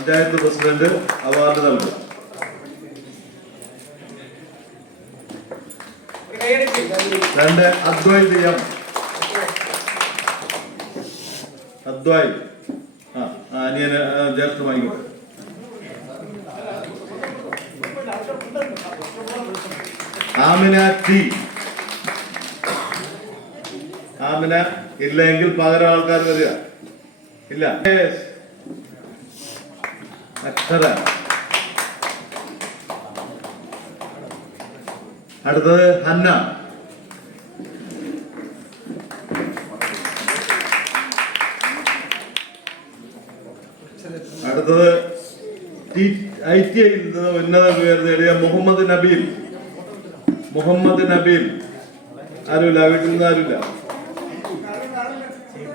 Panchayat president award നൽകും. രണ്ട് അദ്വൈതീയം. അദ്വൈ അനിയന് ജ്യേഷ്ഠ വാങ്ങിക്കോട്ടെ. ആമിന ടി. ആമിന ഇല്ലെങ്കിൽ പകരം ആൾക്കാർ വരിക. ഇല്ല. അക്ഷര. അടുത്തത് ഹന്ന. അടുത്തത് ITIയിൽ നിന്ന് ഉന്നത വിവരം നേടിയ മുഹമ്മദ് നബീൽ. മുഹമ്മദ് നബീൽ. ആരുമില്ല, വീട്ടിൽ നിന്ന് ആരുമില്ല.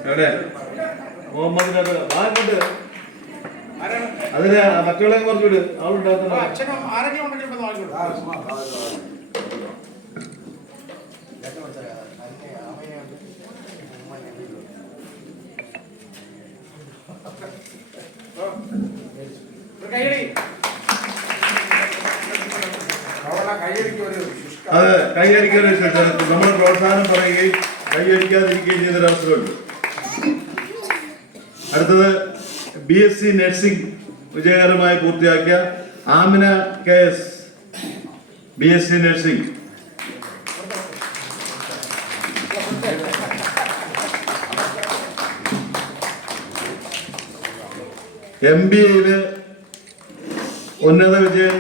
എവിടെ മുഹമ്മദ് നബീൽ? വാങ്ങണ്ട്. അതിന് മറ്റുള്ള കുറച്ചുകൂടി ആളുണ്ടാക്കുന്ന അത് കൈയടിക്കാൻ നമ്മൾ പ്രോത്സാഹനം പറയുകയും കൈയടിക്കാതിരിക്കുകയും ചെയ്തൊരവസരമുണ്ട്. അടുത്തത് BSc നഴ്സിംഗ് വിജയകരമായി പൂർത്തിയാക്കിയ ആമിന KS. BSc nursing. MBAയില് ഉന്നത വിജയം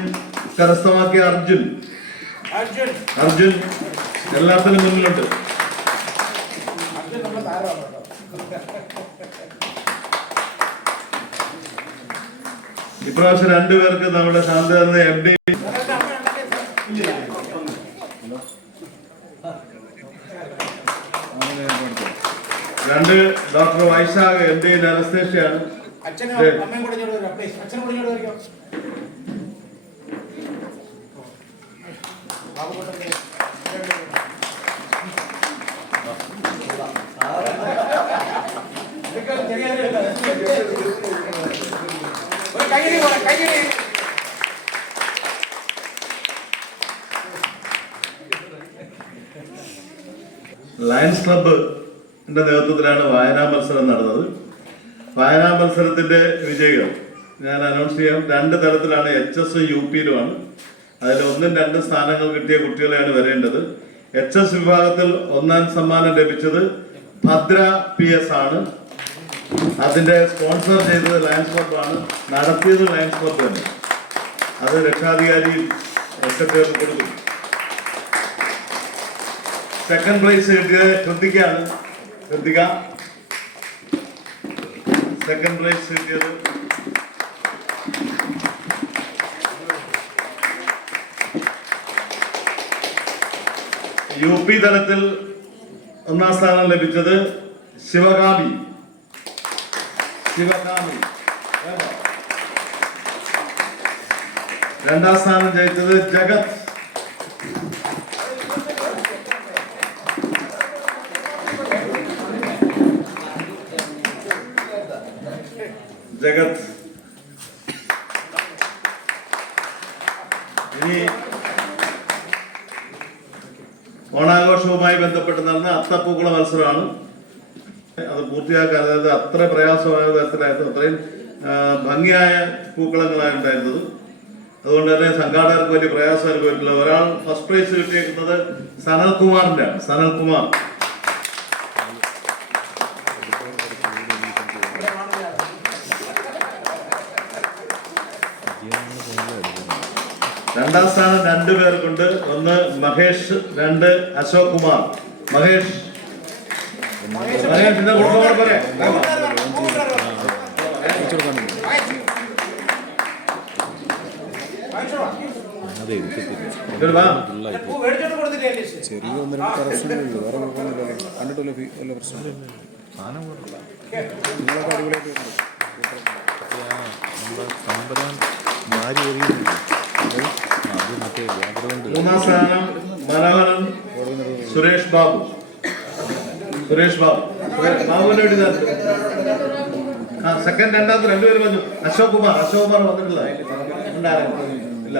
കരസ്ഥമാക്കിയ അർജുൻ. എല്ലാത്തിനും മുന്നിലുണ്ട്. ഇപ്രാവശ്യം രണ്ടുപേർക്ക് നമ്മുടെ ശാന്തകർന്ന് MD. രണ്ട് ഡോക്ടർ വൈശാഖ് MD അനസ്തേഷ്യയാണ്. ലയൺസ് ക്ലബിന്റെ നേതൃത്വത്തിലാണ് വായനാ മത്സരം നടന്നത്. വായനാ മത്സരത്തിന്റെ വിജയികൾ ഞാൻ അനൗൺസ് ചെയ്യാം. രണ്ട് തലത്തിലാണ്, HS UPയിലുമാണ്. അതിൽ 1ഉം 2ഉം സ്ഥാനങ്ങൾ കിട്ടിയ കുട്ടികളെയാണ് വരേണ്ടത്. HS വിഭാഗത്തിൽ 1ാം സമ്മാനം ലഭിച്ചത് ഭദ്ര PS ആണ്. അതിന്റെ സ്പോൺസർ ചെയ്തത് ലയൺസ് ക്ലബാണ്, നടത്തിയത് ലയൺസ് ക്ലബ് തന്നെ. അത് രക്ഷാധികാരിയും സെക്രട്ടറിയും കൊടുക്കും. സെക്കൻഡ് പ്രൈസ് കിട്ടിയത് കൃതികയാണ്. കൃതിക സെക്കൻഡ് പ്രൈസ് കിട്ടിയത്. UP തലത്തിൽ 1ാം സ്ഥാനം ലഭിച്ചത് ശിവകാമി. 2ാം സ്ഥാനം ജയിച്ചത് ജഗത്. ഇനി ഓണാഘോഷവുമായി ബന്ധപ്പെട്ട് നടന്ന അത്തപ്പൂക്കള മത്സരമാണ്. അത് പൂർത്തിയാക്കാൻ, അതായത് അത്ര പ്രയാസമായ തരത്തിലായിരുന്നു, അത്രയും ഭംഗിയായ പൂക്കളങ്ങളാണ് ഉണ്ടായിരുന്നത്. അതുകൊണ്ട് തന്നെ സംഘാടകർക്ക് വലിയ പ്രയാസം അനുഭവിക്കില്ല. ഒരാൾ ഫസ്റ്റ് പ്രൈസ് കിട്ടിയിരിക്കുന്നത് സനൽകുമാറിന്റെ. സനൽകുമാർ. രണ്ടാം സ്ഥാനം 2 പേർക്കുണ്ട്. 1 മഹേഷ്, 2 അശോക് കുമാർ. മഹേഷ് ചെറിയ 1-2 കറക്ഷനുള്ളൂ, വേറെ കുഴപ്പമൊന്നുമില്ലല്ലോ. കണ്ടിട്ടില്ല വല്ല പ്രശ്നം നിങ്ങളൊക്കെ അടിപൊളിയായിട്ട് മൂന്നാം സ്ഥാനം മനോഹരൻ സുരേഷ് ബാബു. സുരേഷ് ബാബു ബാബുവിന്റെ വീട്ടിൽ സെക്കൻഡ് രണ്ടാമത്തെ രണ്ടുപേരും വന്നു. അശോക് കുമാർ വന്നിട്ടില്ല. ഇല്ല.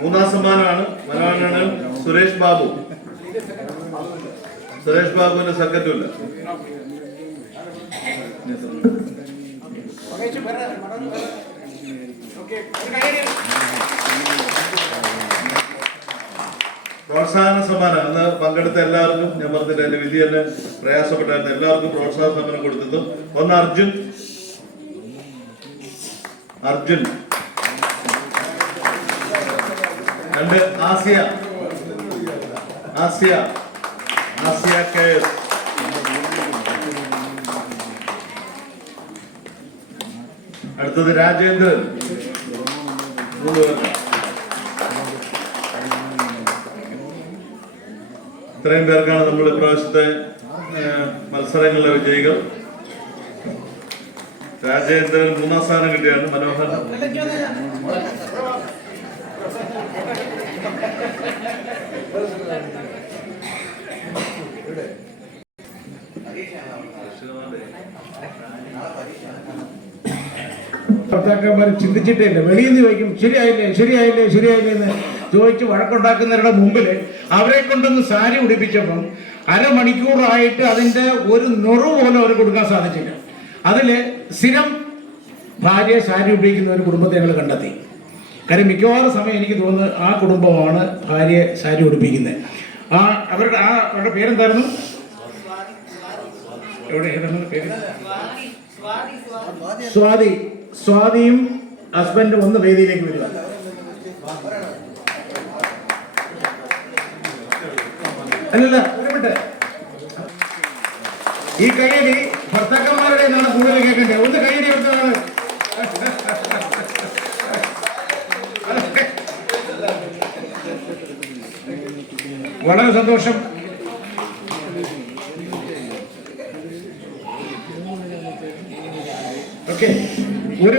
മൂന്നാം സമ്മാനമാണ് മനോഹരനാണ് സുരേഷ് ബാബുവിന്റെ സെക്കൻഡും ഇല്ല. പ്രോത്സാഹന സമ്മാനം അന്ന് പങ്കെടുത്ത എല്ലാവർക്കും ഞാൻ പറഞ്ഞിട്ട് എന്റെ വിധി തന്നെ പ്രയാസപ്പെട്ടായിരുന്നു. എല്ലാവർക്കും പ്രോത്സാഹന സമ്മാനം കൊടുത്തത്. ഒന്ന് അർജുൻ, 2 ആസിയ KS, അടുത്തത് രാജേന്ദ്രൻ. 3 പേർ. ഇത്രയും പേർക്കാണ് നമ്മൾ ഇപ്രാവശ്യത്തെ മത്സരങ്ങളിലെ വിജയികൾ. രാജേന്ദ്രൻ 3ാം സ്ഥാനം കിട്ടിയാണ്. മനോഹർ ഭർത്താക്കന്മാർ ചിന്തിച്ചിട്ടില്ല. വെളിയിൽ നിന്ന് ചോദിക്കും ശരിയായില്ലേ എന്ന് ചോദിച്ച് വഴക്കുണ്ടാക്കുന്നവരുടെ മുമ്പിൽ അവരെ കൊണ്ടൊന്ന് സാരി ഉടുപ്പിച്ചപ്പം അരമണിക്കൂറായിട്ട് അതിൻ്റെ ഒരു നുറു പോലും അവർ കൊടുക്കാൻ സാധിച്ചില്ല. അതിൽ സ്ഥിരം ഭാര്യയെ സാരി ഉടുപ്പിക്കുന്ന ഒരു കുടുംബത്തെ ഞങ്ങൾ കണ്ടെത്തി. കാര്യം മിക്കവാറും സമയം എനിക്ക് തോന്നുന്നത് ആ കുടുംബമാണ് ഭാര്യയെ സാരി ഉടുപ്പിക്കുന്നത്. അവരുടെ പേരെന്തായിരുന്നു? പേര് സ്വാതിയും ഹസ്ബൻഡും ഒന്ന് വേദിയിലേക്ക് വരിക. അല്ലല്ല, ഈ കയ്യടി ഭർത്താക്കന്മാരുടെ നിന്നാണ് കൂടുതൽ കേൾക്കേണ്ടത്. ഒന്ന് കയ്യടി കൊടുത്തതാണ്. വളരെ സന്തോഷം. ഓക്കെ, ഒരു